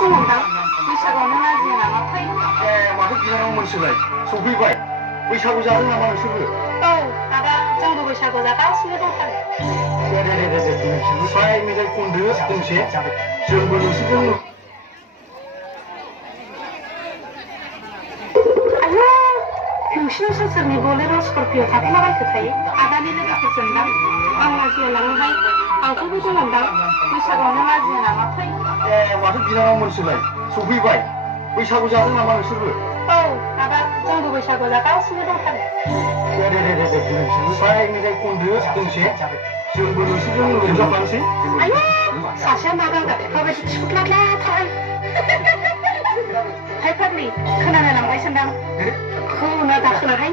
दंदां बैसागुआवनो लाजियो नामाथाय। माथो बिनानाव मोनसोलाय सफैबाय बैसागु जादों नामा नोंसोरबो? औ आदा जोंबो बैसागु जागासिनो दंथारो। दे नोंसोरनिफ्राय मेथाइ खनदो दोंसे जोंबो नोंसोरजों। आयौ नोंसिनाव सोर सोरनि बलेर' स्करपिय' थाखोलाबायखो थायो? आदानि लोगोफोरजोंदां आं लाजिलाङोहाय। आंखौबो दंदां बैसागुआवनो लाजियो नामाथाय। माथो बिनानाव मोनसोलाय सफैबाय बैसागु जादों नामा नोंसोरबो? औ आदा जोंबो बैसागु जागासिनो दंथारो। दे नोंसोरनिफ्राय मेथाइ खनदो दोंसे जोंबो नोंसोरजों रंजाफानोसै। आयौ सासेया मा गानगा बेफोरबायदि थिफुथ्लाथ्ला थाबाय। हाय फाग्लि खोनानो लांबायसोन्दां खौना दाखोनाहाय।